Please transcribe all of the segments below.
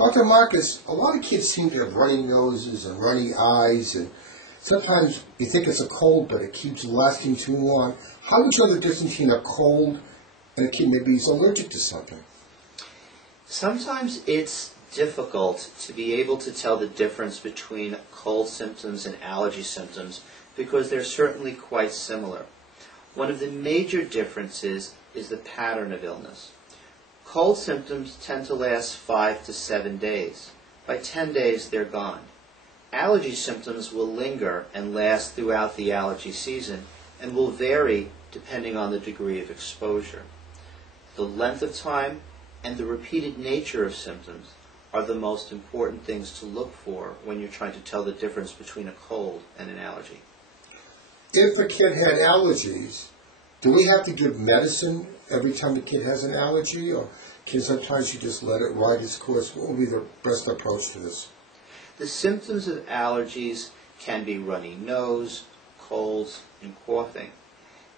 Dr. Marcus, a lot of kids seem to have runny noses and runny eyes, and sometimes you think it's a cold, but it keeps lasting too long. How would you know the difference between a cold and a kid maybe is allergic to something? Sometimes it's difficult to be able to tell the difference between cold symptoms and allergy symptoms because they're certainly quite similar. One of the major differences is the pattern of illness. Cold symptoms tend to last 5 to 7 days. By 10 days, they're gone. Allergy symptoms will linger and last throughout the allergy season and will vary depending on the degree of exposure. The length of time and the repeated nature of symptoms are the most important things to look for when you're trying to tell the difference between a cold and an allergy. If a kid had allergies, do we have to give medicine every time the kid has an allergy, or can sometimes you just let it ride its course? What would be the best approach to this? The symptoms of allergies can be runny nose, colds, and coughing.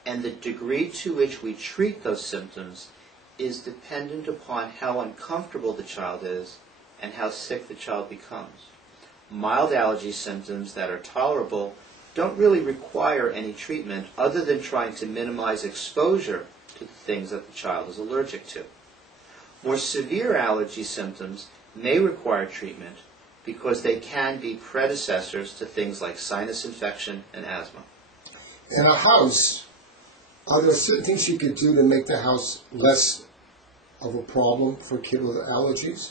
And the degree to which we treat those symptoms is dependent upon how uncomfortable the child is and how sick the child becomes. Mild allergy symptoms that are tolerable don't really require any treatment other than trying to minimize exposure to the things that the child is allergic to. More severe allergy symptoms may require treatment because they can be predecessors to things like sinus infection and asthma. In a house, are there certain things you could do to make the house less of a problem for a kid with allergies?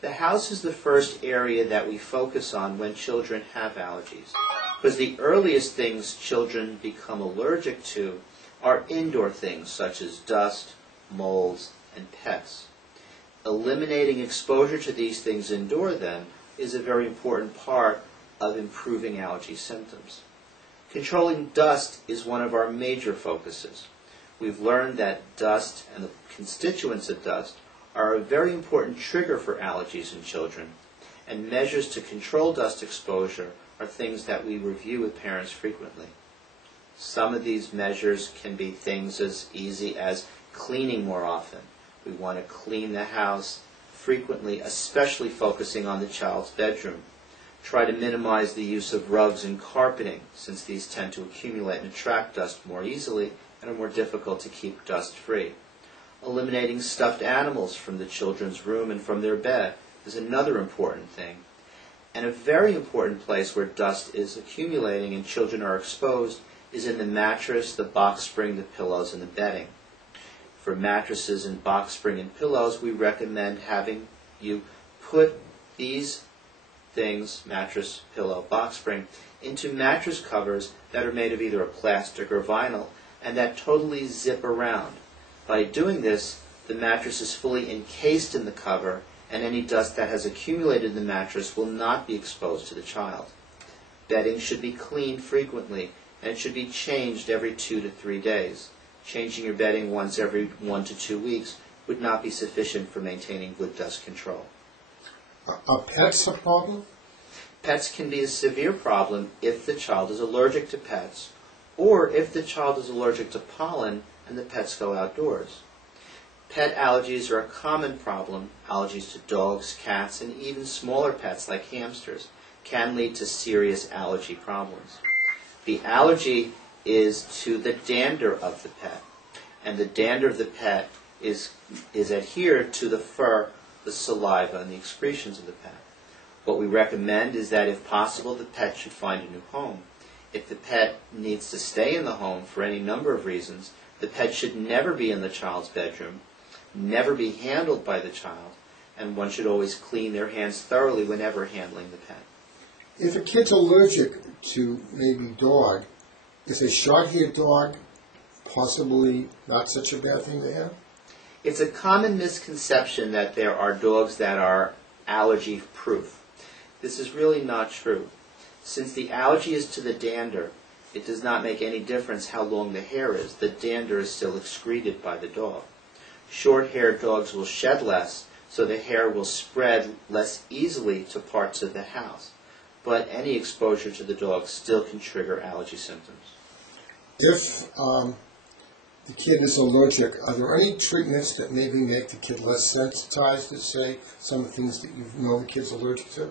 The house is the first area that we focus on when children have allergies, because the earliest things children become allergic to are indoor things such as dust, molds, and pets. Eliminating exposure to these things indoor, then, is a very important part of improving allergy symptoms. Controlling dust is one of our major focuses. We've learned that dust and the constituents of dust are a very important trigger for allergies in children, and measures to control dust exposure are things that we review with parents frequently. Some of these measures can be things as easy as cleaning more often. We want to clean the house frequently, especially focusing on the child's bedroom. Try to minimize the use of rugs and carpeting, since these tend to accumulate and attract dust more easily and are more difficult to keep dust-free. Eliminating stuffed animals from the children's room and from their bed is another important thing. And a very important place where dust is accumulating and children are exposed is in the mattress, the box spring, the pillows, and the bedding. For mattresses and box spring and pillows, we recommend having you put these things, mattress, pillow, box spring, into mattress covers that are made of either a plastic or vinyl and that totally zip around. By doing this, the mattress is fully encased in the cover, and any dust that has accumulated in the mattress will not be exposed to the child. Bedding should be cleaned frequently, and it should be changed every 2 to 3 days. Changing your bedding once every 1 to 2 weeks would not be sufficient for maintaining good dust control. Are pets a problem? Pets can be a severe problem if the child is allergic to pets, or if the child is allergic to pollen and the pets go outdoors. Pet allergies are a common problem. Allergies to dogs, cats, and even smaller pets like hamsters can lead to serious allergy problems. The allergy is to the dander of the pet, and the dander of the pet is adhered to the fur, the saliva, and the excretions of the pet. What we recommend is that if possible, the pet should find a new home. If the pet needs to stay in the home for any number of reasons, the pet should never be in the child's bedroom, never be handled by the child, and one should always clean their hands thoroughly whenever handling the pet. If a kid's allergic to maybe dog, is a short-haired dog possibly not such a bad thing to have? It's a common misconception that there are dogs that are allergy-proof. This is really not true. Since the allergy is to the dander, it does not make any difference how long the hair is. The dander is still excreted by the dog. Short-haired dogs will shed less, so the hair will spread less easily to parts of the house. But any exposure to the dog still can trigger allergy symptoms. If the kid is allergic, are there any treatments that maybe make the kid less sensitized to, say, some of the things that you know the kid's allergic to?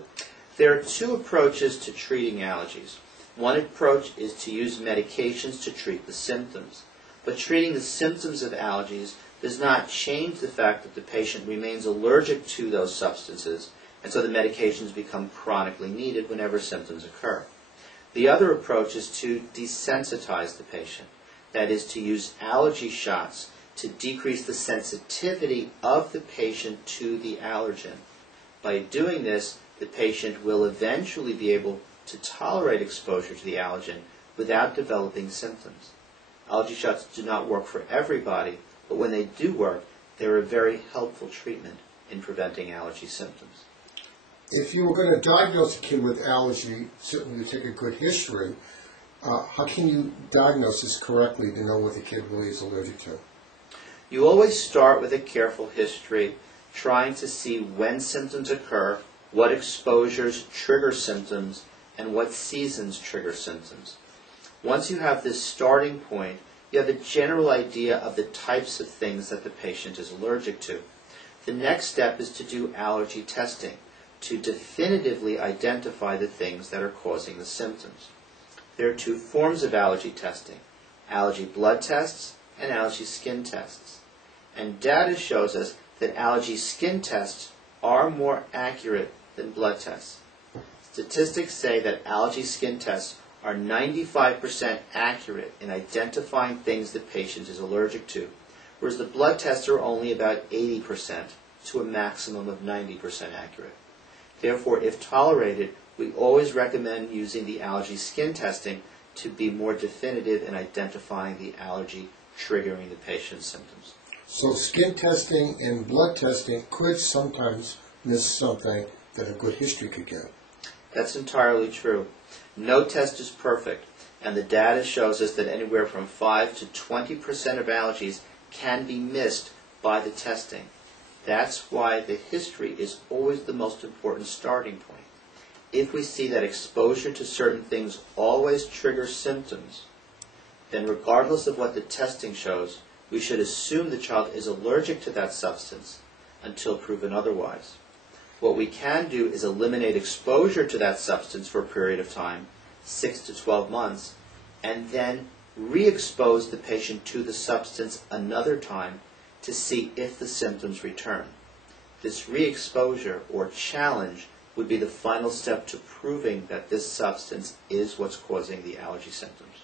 There are two approaches to treating allergies. One approach is to use medications to treat the symptoms. But treating the symptoms of allergies does not change the fact that the patient remains allergic to those substances, and so the medications become chronically needed whenever symptoms occur. The other approach is to desensitize the patient. That is, to use allergy shots to decrease the sensitivity of the patient to the allergen. By doing this, the patient will eventually be able to tolerate exposure to the allergen without developing symptoms. Allergy shots do not work for everybody, but when they do work, they're a very helpful treatment in preventing allergy symptoms. If you were going to diagnose a kid with allergy, certainly you take a good history. How can you diagnose this correctly to know what the kid really is allergic to? You always start with a careful history, trying to see when symptoms occur, what exposures trigger symptoms, and what seasons trigger symptoms. Once you have this starting point, you have a general idea of the types of things that the patient is allergic to. The next step is to do allergy testing to definitively identify the things that are causing the symptoms. There are two forms of allergy testing: allergy blood tests and allergy skin tests. And data shows us that allergy skin tests are more accurate than blood tests. Statistics say that allergy skin tests are 95% accurate in identifying things the patient is allergic to, whereas the blood tests are only about 80% to a maximum of 90% accurate. Therefore, if tolerated, we always recommend using the allergy skin testing to be more definitive in identifying the allergy triggering the patient's symptoms. So skin testing and blood testing could sometimes miss something that a good history could get. That's entirely true. No test is perfect, and the data shows us that anywhere from 5 to 20% of allergies can be missed by the testing. That's why the history is always the most important starting point. If we see that exposure to certain things always triggers symptoms, then regardless of what the testing shows, we should assume the child is allergic to that substance until proven otherwise. What we can do is eliminate exposure to that substance for a period of time, 6 to 12 months, and then re-expose the patient to the substance another time to see if the symptoms return. This re-exposure or challenge would be the final step to proving that this substance is what's causing the allergy symptoms.